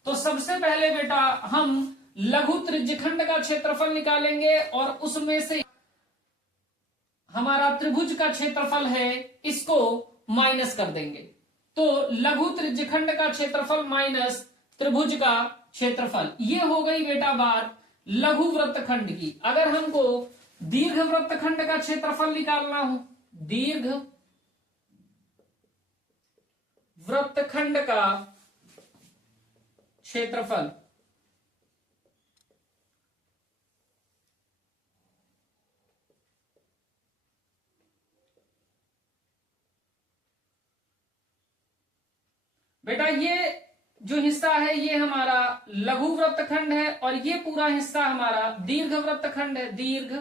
तो सबसे पहले बेटा हम लघु त्रिज्यखंड का क्षेत्रफल निकालेंगे और उसमें से हमारा त्रिभुज का क्षेत्रफल है इसको माइनस कर देंगे। तो लघु त्रिज्यखंड का क्षेत्रफल माइनस त्रिभुज का क्षेत्रफल, ये हो गई बेटा बात लघु वृत्तखंड की। अगर हमको दीर्घ वृत्तखंड का क्षेत्रफल निकालना हो, दीर्घ वृत्तखंड का क्षेत्रफल, बेटा ये जो हिस्सा है ये हमारा लघु वृत्तखंड है और ये पूरा हिस्सा हमारा दीर्घ वृत्तखंड है, दीर्घ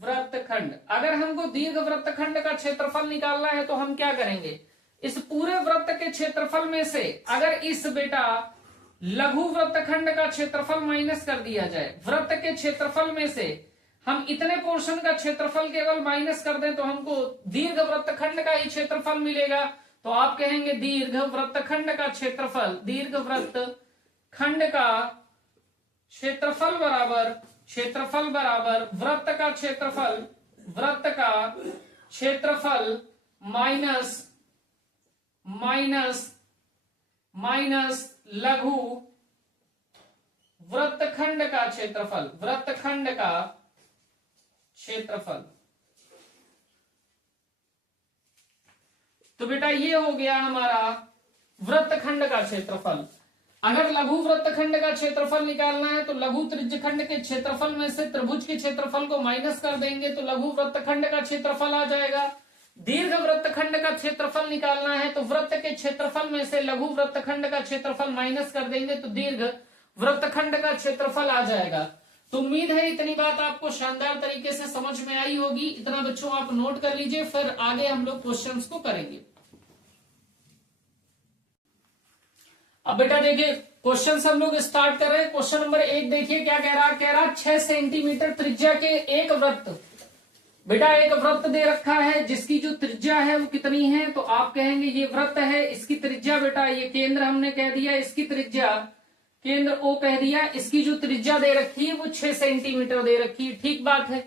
वृत्तखंड। अगर हमको दीर्घ वृत्तखंड का क्षेत्रफल निकालना है तो हम क्या करेंगे, इस पूरे वृत्त के क्षेत्रफल में से अगर इस बेटा लघु वृत्तखंड का क्षेत्रफल माइनस कर दिया जाए, वृत्त के क्षेत्रफल में से हम इतने पोर्शन का क्षेत्रफल केवल माइनस कर दें तो हमको दीर्घ वृत्तखंड का ही क्षेत्रफल मिलेगा। तो आप कहेंगे दीर्घ वृत्तखंड का क्षेत्रफल, दीर्घ वृत्तखंड का क्षेत्रफल बराबर वृत्त का क्षेत्रफल, वृत्त का क्षेत्रफल माइनस लघु वृत्तखंड का क्षेत्रफल, वृत्तखंड का क्षेत्रफल। तो बेटा ये हो गया हमारा वृत्तखंड का क्षेत्रफल। अगर लघु वृत्तखंड का क्षेत्रफल निकालना है तो लघु त्रिज्यखंड के क्षेत्रफल में से त्रिभुज के क्षेत्रफल को माइनस कर देंगे तो लघु वृत्तखंड का क्षेत्रफल आ जाएगा। दीर्घ वृत्तखंड का क्षेत्रफल निकालना है तो वृत्त के क्षेत्रफल में से लघु वृत्तखंड का क्षेत्रफल माइनस कर देंगे तो दीर्घ वृत्तखंड का क्षेत्रफल आ जाएगा। तो उम्मीद है इतनी बात आपको शानदार तरीके से समझ में आई होगी। इतना बच्चों आप नोट कर लीजिए, फिर आगे हम लोग क्वेश्चंस को करेंगे। अब बेटा देखिए क्वेश्चन हम लोग स्टार्ट कर रहे हैं। क्वेश्चन नंबर 1 देखिए क्या कह रहा है। कह रहा 6 सेंटीमीटर त्रिज्या के एक वृत्त, बेटा एक वृत्त दे रखा है जिसकी जो त्रिज्या है वो कितनी है, तो आप कहेंगे ये वृत्त है, इसकी त्रिज्या बेटा ये केंद्र हमने कह दिया, इसकी त्रिज्या केंद्र ओ कह दिया, इसकी जो त्रिज्या दे रखी है वो 6 सेंटीमीटर दे रखी है। ठीक बात है।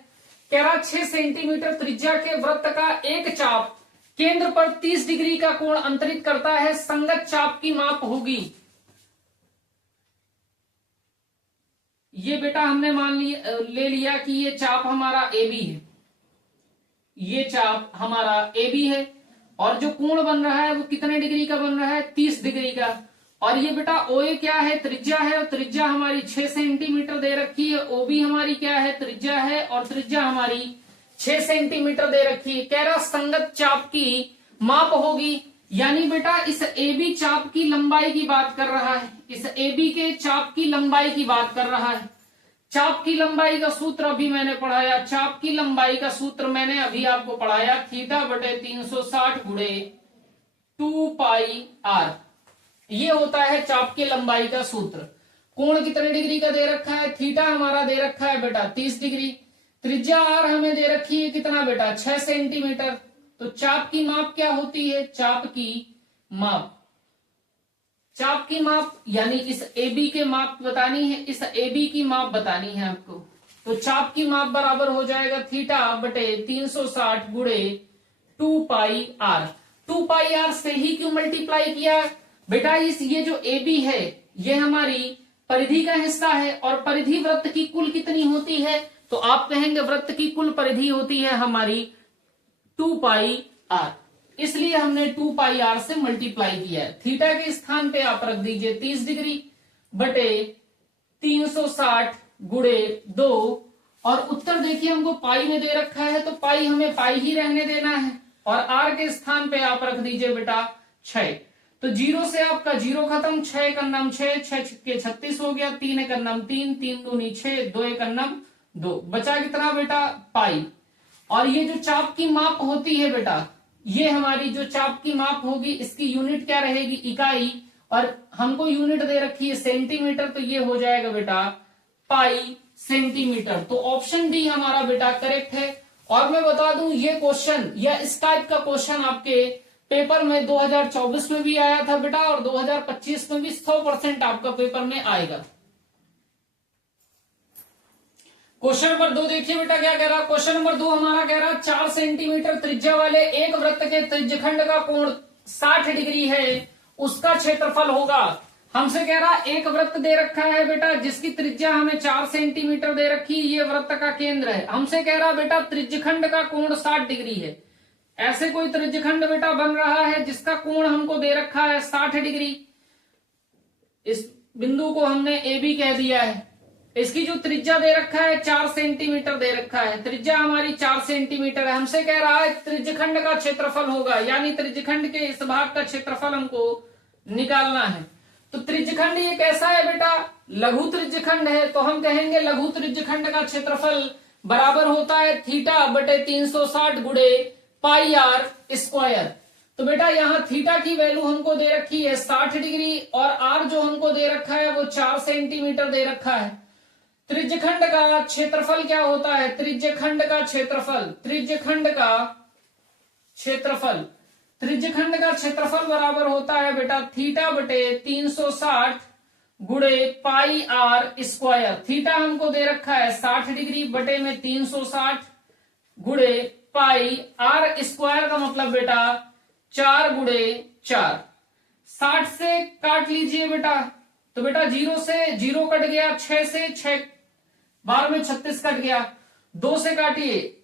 कह रहा 6 सेंटीमीटर त्रिज्या के वृत्त का एक चाप केंद्र पर 30 डिग्री का कोण अंतरित करता है, संगत चाप की माप होगी। ये बेटा हमने ले लिया कि ये चाप हमारा ए बी है, ये चाप हमारा ए बी है और जो कोण बन रहा है वो कितने डिग्री का बन रहा है, 30 डिग्री का। और ये बेटा ओ ए क्या है, त्रिज्या है, और त्रिज्या हमारी 6 सेंटीमीटर दे रखी है। ओ बी हमारी क्या है, त्रिज्या है, और त्रिज्या हमारी 6 सेंटीमीटर दे रखी है। कह रहा संगत चाप की माप होगी, यानी बेटा इस ए बी चाप की लंबाई की बात कर रहा है, इस ए बी के चाप की लंबाई की बात कर रहा है। चाप की लंबाई का सूत्र अभी मैंने पढ़ाया, चाप की लंबाई का सूत्र मैंने अभी आपको पढ़ाया, थीटा बटे 360 गुणे 2 पाई आर, ये होता है चाप की लंबाई का सूत्र। कोण कितने डिग्री का दे रखा है, थीटा हमारा दे रखा है बेटा 30 डिग्री, त्रिज्या आर हमें दे रखी है कितना बेटा 6 सेंटीमीटर। तो चाप की माप क्या होती है, चाप की माप, चाप की माप यानी इस ए बी के माप बतानी है, इस ए बी की माप बतानी है आपको। तो चाप की माप बराबर हो जाएगा थीटा बटे 360 गुणे 2 पाई आर। 2 पाई आर से ही क्यों मल्टीप्लाई किया बेटा, ये जो ए बी है ये हमारी परिधि का हिस्सा है, और परिधि वृत्त की कुल कितनी होती है, तो आप कहेंगे वृत्त की कुल परिधि होती है हमारी 2 पाई आर, इसलिए हमने 2 पाई आर से मल्टीप्लाई किया है। थीटा के स्थान पे आप रख दीजिए 30 डिग्री बटे 360 गुणे 2, और उत्तर देखिए हमको पाई में दे रखा है तो पाई हमें पाई ही रहने देना है, और आर के स्थान पे आप रख दीजिए बेटा 6। तो 0 से आपका 0 खत्म, 6 का नाम 6, 6 के 36 हो गया, 3 का नाम 3, 3 दूनी 6, 2 का नाम 2, बचा कितना बेटा पाई। और ये जो चाप की माप होती है बेटा, ये हमारी जो चाप की माप होगी इसकी यूनिट क्या रहेगी, इकाई, और हमको यूनिट दे रखी है सेंटीमीटर, तो ये हो जाएगा बेटा पाई सेंटीमीटर। तो ऑप्शन डी हमारा बेटा करेक्ट है। और मैं बता दूं ये क्वेश्चन या इस टाइप का क्वेश्चन आपके पेपर में 2024 में भी आया था बेटा और 2025 में भी 100% आपका पेपर में आएगा। क्वेश्चन नंबर 2 देखिए बेटा क्या कह रहा है। क्वेश्चन नंबर 2 हमारा कह रहा है 4 सेंटीमीटर त्रिज्या वाले एक वृत्त के त्रिज्यखंड का कोण 60 डिग्री है, उसका क्षेत्रफल होगा। हमसे कह रहा एक वृत्त दे रखा है बेटा जिसकी त्रिज्या हमें 4 सेंटीमीटर दे रखी, ये वृत्त का केंद्र है। हमसे कह रहा बेटा त्रिज्यखंड का कोण 60 डिग्री है। ऐसे कोई त्रिज्यखंड बेटा बन रहा है जिसका कोण हमको दे रखा है 60 डिग्री। इस बिंदु को हमने ए बी कह दिया है। इसकी जो त्रिज्या दे रखा है 4 सेंटीमीटर दे रखा है, त्रिज्या हमारी 4 सेंटीमीटर है। हमसे कह रहा है त्रिज्यखंड का क्षेत्रफल होगा, यानी त्रिज्यखंड के इस भाग का क्षेत्रफल हमको निकालना है। तो त्रिज्यखंड ये कैसा है बेटा, लघु त्रिज्यखंड है, तो हम कहेंगे लघु त्रिज्यखंड का क्षेत्रफल बराबर होता है थीटा बटे 360 गुणे पाई आर स्क्वायर। तो बेटा यहाँ थीटा की वैल्यू हमको दे रखी है 60 डिग्री और आर जो हमको दे रखा है वो 4 सेंटीमीटर दे रखा है। त्रिज्यखंड का क्षेत्रफल क्या होता है, त्रिज्यखंड का क्षेत्रफल, त्रिज्यखंड का क्षेत्रफल बराबर होता है बेटा थीटा बटे 360 गुणे पाई आर स्क्वायर। थीटा हमको दे रखा है 60 डिग्री बटे में 360 गुणे पाई आर स्क्वायर का मतलब बेटा 4 गुणे 4। 60 से काट लीजिए बेटा, तो बेटा 0 से 0 कट गया, 6 से 6 12 में 36 कट गया, 2 से काटिए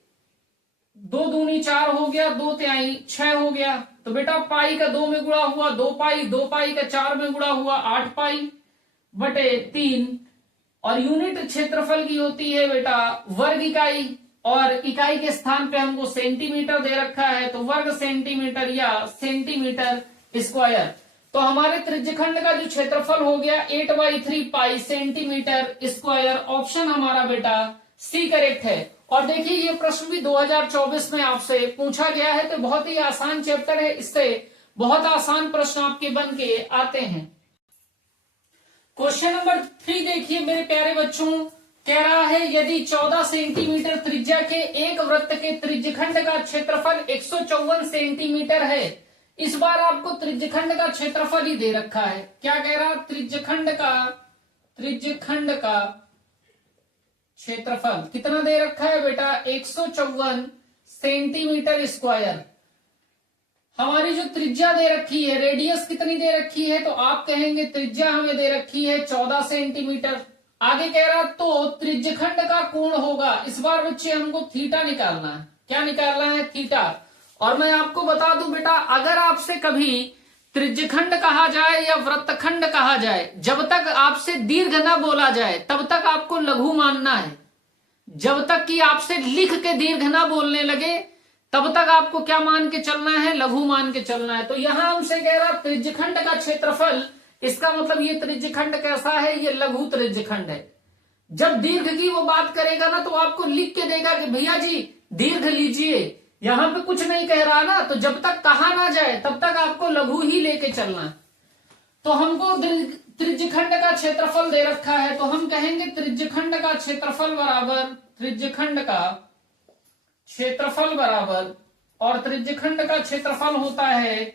2 दूनी 4 हो गया, 2 तिहाई 6 हो गया। तो बेटा पाई का 2 में गुणा हुआ 2 पाई, 2 पाई का 4 में गुणा हुआ 8 पाई बटे 3। और यूनिट क्षेत्रफल की होती है बेटा वर्ग इकाई, और इकाई के स्थान पे हमको सेंटीमीटर दे रखा है, तो वर्ग सेंटीमीटर या सेंटीमीटर स्क्वायर। तो हमारे त्रिज्यखंड का जो क्षेत्रफल हो गया 8/3 पाई सेंटीमीटर स्क्वायर। ऑप्शन हमारा बेटा सी करेक्ट है। और देखिए ये प्रश्न भी 2024 में आपसे पूछा गया है, तो बहुत ही आसान चैप्टर है, इससे बहुत आसान प्रश्न आपके बन के आते हैं। क्वेश्चन नंबर 3 देखिए मेरे प्यारे बच्चों, कह रहा है यदि 14 सेंटीमीटर त्रिज्या के एक वृत्त के त्रिज्यखंड का क्षेत्रफल 154 सेंटीमीटर है। इस बार आपको त्रिज्यखंड का क्षेत्रफल ही दे रखा है। क्या कह रहा, त्रिज्यखंड का क्षेत्रफल कितना दे रखा है बेटा 154 सेंटीमीटर स्क्वायर। हमारी जो त्रिज्या दे रखी है, रेडियस कितनी दे रखी है, तो आप कहेंगे त्रिज्या हमें दे रखी है 14 सेंटीमीटर। आगे कह रहा तो त्रिज्यखंड का कोण होगा, इस बार बच्चे हमको थीटा निकालना है। क्या निकालना है, थीटा। और मैं आपको बता दूं बेटा, अगर आपसे कभी त्रिज्यखंड कहा जाए या वृत्तखंड कहा जाए, जब तक आपसे दीर्घ ना बोला जाए तब तक आपको लघु मानना है। जब तक कि आपसे लिख के दीर्घ ना बोलने लगे तब तक आपको क्या मान के चलना है, लघु मान के चलना है। तो यहां हमसे कह रहा त्रिज्यखंड का क्षेत्रफल, इसका मतलब ये त्रिज्यखंड कैसा है, ये लघु त्रिज्यखंड है। जब दीर्घ की वो बात करेगा ना तो आपको लिख के देगा कि भैया जी दीर्घ लीजिए, यहां पे कुछ नहीं कह रहा ना, तो जब तक कहा ना जाए तब तक आपको लघु ही लेके चलना है। तो हमको त्रिज्यखंड का क्षेत्रफल दे रखा है, तो हम कहेंगे त्रिज्यखंड का क्षेत्रफल बराबर, त्रिज्यखंड का क्षेत्रफल बराबर, और त्रिज्यखंड का क्षेत्रफल होता है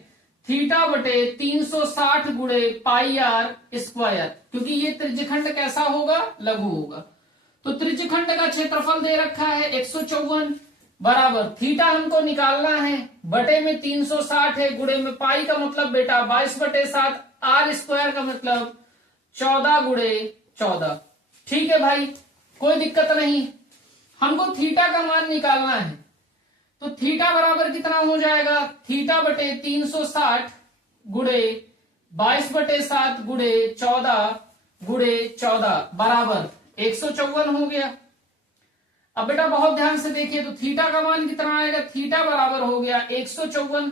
थीटा बटे 360 गुणे पाई आर स्क्वायर, क्योंकि ये त्रिज्यखंड कैसा होगा, लघु होगा। तो त्रिज्यखंड का क्षेत्रफल दे रखा है 154 बराबर थीटा हमको निकालना है, बटे में 360 है, गुणे में पाई का मतलब बेटा 22/7, आर स्क्वायर का मतलब 14 गुणे 14। ठीक है भाई, कोई दिक्कत नहीं। हमको थीटा का मान निकालना है, तो थीटा बराबर कितना हो जाएगा, थीटा बटे 360 गुणे 22/7 गुणे 14 गुणे 14 बराबर 154 हो गया। अब बेटा बहुत ध्यान से देखिए, तो थीटा का मान कितना आएगा, थीटा बराबर हो गया 154।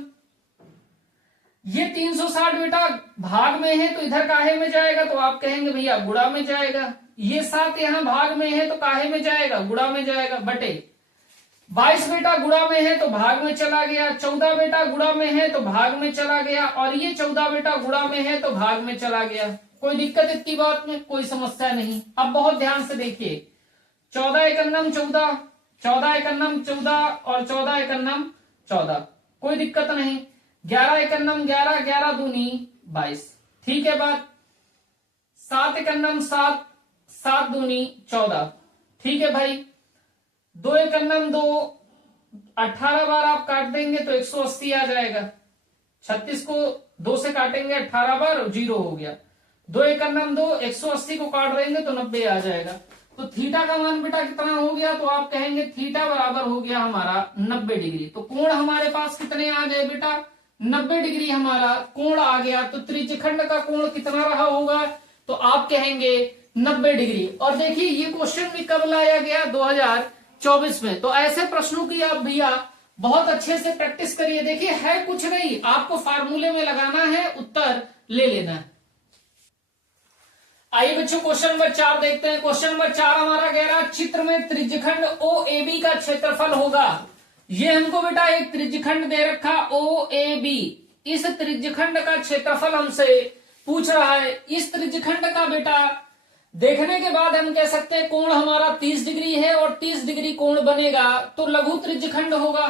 ये 360 बेटा भाग में है तो इधर काहे में जाएगा, तो आप कहेंगे भैया गुणा में जाएगा। ये 7 यहां भाग में है तो काहे में जाएगा, गुणा में जाएगा, बटे 22 बेटा गुणा में है तो भाग में चला गया, 14 बेटा गुणा में है तो भाग में चला गया, और ये 14 बेटा गुणा में है तो भाग में चला गया। कोई दिक्कत इतनी बात में, कोई समस्या नहीं। अब बहुत ध्यान से देखिए, 14 एकन्नम 14, 14 एकन्नम 14 और 14 एकन्नम 14, कोई दिक्कत नहीं। 11 एकन्नम 11, 11 दूनी 22। ठीक है बात। 7 एकन्नम 7, 7 दूनी 14। ठीक है भाई। 2 एकन्नम 2, 18 बार आप काट देंगे तो 180 आ जाएगा। 36 को 2 से काटेंगे 18 बार, 0 हो गया। 2 एकन्नम 2, 180 को काट देंगे तो 90 आ जाएगा। तो थीटा का मान बेटा कितना हो गया, तो आप कहेंगे थीटा बराबर हो गया हमारा 90 डिग्री। तो कोण हमारे पास कितने आ गए बेटा, 90 डिग्री हमारा कोण आ गया। तो त्रिज्यखंड का कोण कितना रहा होगा, तो आप कहेंगे 90 डिग्री। और देखिए ये क्वेश्चन भी कब लाया गया, 2024 में। तो ऐसे प्रश्नों की आप भैया बहुत अच्छे से प्रैक्टिस करिए। देखिए है कुछ नहीं, आपको फार्मूले में लगाना है, उत्तर ले लेना है। आइए बच्चों क्वेश्चन नंबर 4 देखते हैं। क्वेश्चन नंबर 4 हमारा कह रहा, चित्र में त्रिज्यखंड OAB का क्षेत्रफल होगा। ये हमको बेटा एक त्रिज्यखंड दे रखा OAB, इस त्रिज्यखंड का क्षेत्रफल हमसे पूछ रहा है। इस त्रिज्यखंड का बेटा देखने के बाद हम कह सकते हैं कोण हमारा 30 डिग्री है और 30 डिग्री कोण बनेगा तो लघु त्रिज्यखंड होगा।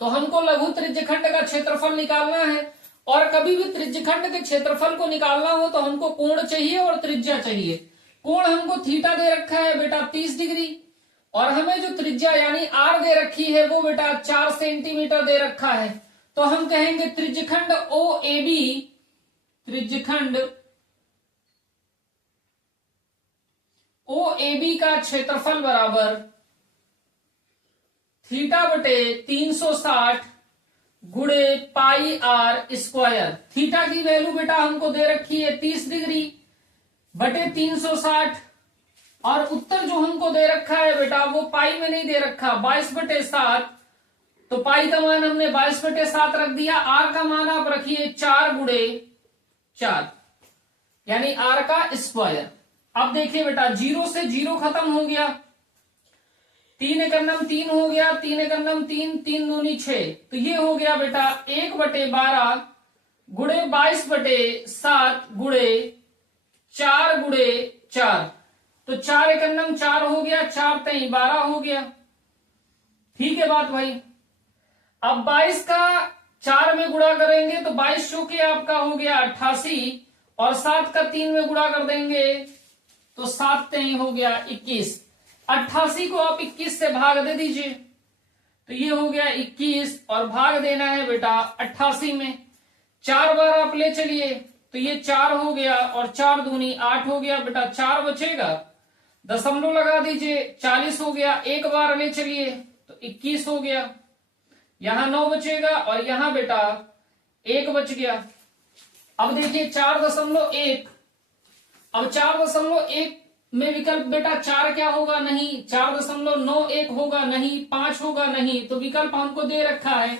तो हमको लघु त्रिज्यखंड का क्षेत्रफल निकालना है, और कभी भी त्रिज्यखंड के क्षेत्रफल को निकालना हो तो हमको कोण चाहिए और त्रिज्या चाहिए। कोण हमको थीटा दे रखा है बेटा 30 डिग्री, और हमें जो त्रिज्या यानी आर दे रखी है वो बेटा 4 सेंटीमीटर दे रखा है। तो हम कहेंगे त्रिज्यखंड OAB, त्रिज्यखंड OAB का क्षेत्रफल बराबर थीटा बटे 360 गुणे पाई आर स्क्वायर। थीटा की वैल्यू बेटा हमको दे रखी है 30 डिग्री बटे 360, और उत्तर जो हमको दे रखा है बेटा वो पाई में नहीं दे रखा, 22/7। तो पाई का मान हमने 22/7 रख दिया। आर का मान आप रखिए 4 गुणे 4, यानी आर का स्क्वायर। अब देखिए बेटा 0 से 0 खत्म हो गया, 3 एकन्नम 3 हो गया, 3 एकन्नम 3, 3 दूनी 6। तो ये हो गया बेटा 1/12 गुणे 22/7 गुणे 4 गुणे 4। तो 4 एकन्नम 4 हो गया, 4 3 12 हो गया। ठीक है बात भाई। अब 22 का 4 में गुणा करेंगे तो 22 चौके आपका हो गया 88, और 7 का 3 में गुणा कर देंगे तो 7 3 हो गया 21। 88 को आप 21 से भाग दे दीजिए, तो ये हो गया 21, और भाग देना है बेटा 88 में। 4 बार आप ले चलिए तो ये 4 हो गया, और 4 दूनी 8 हो गया बेटा। 4 बचेगा, दशमलव लगा दीजिए, 40 हो गया। 1 बार ले चलिए तो 21 हो गया। यहां 9 बचेगा, और यहां बेटा 1 बच गया। अब देखिए 4.1, अब 4.1 में विकल्प बेटा 4 क्या होगा, नहीं। 4.91 होगा, नहीं। 5 होगा, नहीं। तो विकल्प हमको दे रखा है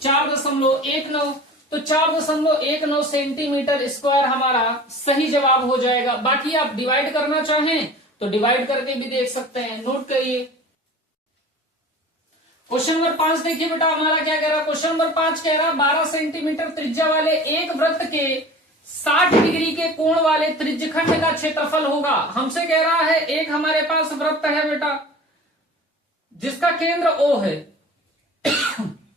4.19। तो 4.19 सेंटीमीटर स्क्वायर हमारा सही जवाब हो जाएगा। बाकी आप डिवाइड करना चाहें तो डिवाइड करके भी देख सकते हैं, नोट करिए। क्वेश्चन नंबर 5 देखिए बेटा हमारा क्या कह रहा है। क्वेश्चन नंबर 5 कह रहा 12 सेंटीमीटर त्रिज्या वाले एक वृत्त के 60 डिग्री के कोण वाले त्रिज्यखंड का क्षेत्रफल होगा। हमसे कह रहा है एक हमारे पास वृत्त है बेटा जिसका केंद्र O है।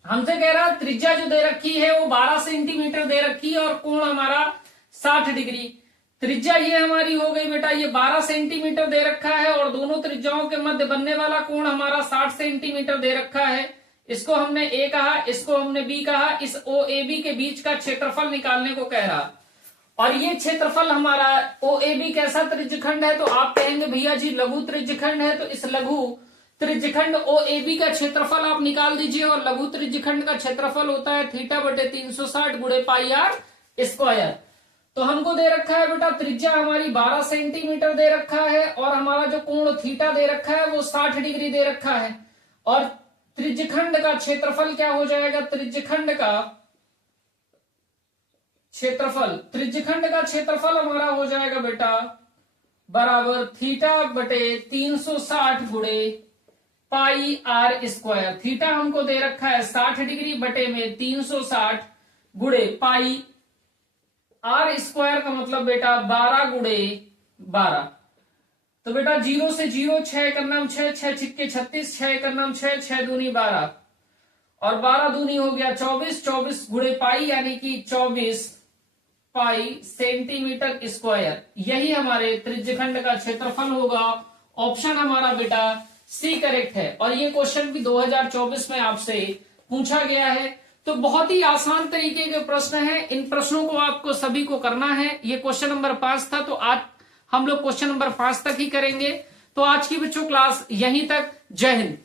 हमसे कह रहा है त्रिज्या जो दे रखी है वो 12 सेंटीमीटर दे रखी है, और कोण हमारा 60 डिग्री। त्रिज्या ये हमारी हो गई बेटा, ये 12 सेंटीमीटर दे रखा है, और दोनों त्रिज्याओं के मध्य बनने वाला कोण हमारा 60 सेंटीमीटर दे रखा है। इसको हमने A कहा, इसको हमने B कहा। इस OAB के बीच का क्षेत्रफल निकालने को कह रहा, और ये क्षेत्रफल हमारा OAB कैसा त्रिज्यखंड है, तो आप कहेंगे भैया जी लघु त्रिज्यखंड है। तो इस लघु त्रिज्यखंड OAB का क्षेत्रफल आप निकाल दीजिए, और लघु त्रिज्यखंड का क्षेत्रफल होता है थीटा बटे 360 गुणे पाई आर स्क्वायर। तो हमको दे रखा है बेटा त्रिज्या हमारी 12 सेंटीमीटर दे रखा है, और हमारा जो कोण थीटा दे रखा है वो 60 डिग्री दे रखा है, और त्रिज्यखंड का क्षेत्रफल क्या हो जाएगा, त्रिज्यखंड का क्षेत्रफल हमारा हो जाएगा बेटा बराबर थीटा बटे 360 गुणे पाई आर स्क्वायर। थीटा हमको दे रखा है 60 डिग्री बटे में 360 गुणे पाई आर स्क्वायर का मतलब बेटा 12 गुणे 12। तो बेटा 0 से 0, 6 एकन्नम 6, 6 छिक्के 36, 6 एकन्नम 6, 6 दूनी 12, और 12 दूनी हो गया 24, 24 गुणे पाई यानी कि 24 पाई सेंटीमीटर स्क्वायर। यही हमारे त्रिज्यखंड का क्षेत्रफल होगा। ऑप्शन हमारा बेटा सी करेक्ट है। और ये क्वेश्चन भी 2024 में आपसे पूछा गया है। तो बहुत ही आसान तरीके के प्रश्न हैं। इन प्रश्नों को आपको सभी को करना है। ये क्वेश्चन नंबर 5 था, तो आज हम लोग क्वेश्चन नंबर 5 तक ही करेंगे। तो आज की बच्चों क्लास यहीं तक। जय हिंद।